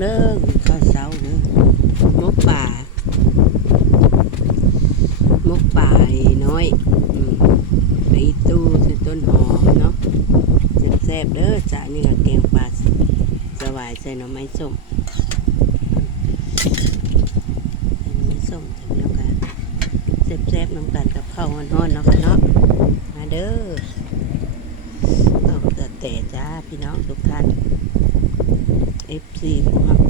เด้อข้าวเช้าเด้อมกป่ามกป่าน้อยไปตู้ใส่ต้นหอมเนาะแซ่บเด้อจ้านี่ก็แกงปลาสวายใส่หน่อไม้ส้มส่หน่อไม้ส้มใส่แล้วกันแซ่บๆน้ำกันกับข้าวฮ้อนๆเนาะค่ะเนาะมาเด้อเอาเกิดแต่จ้าพี่น้องทุกท่าน FC ผู้ฮัก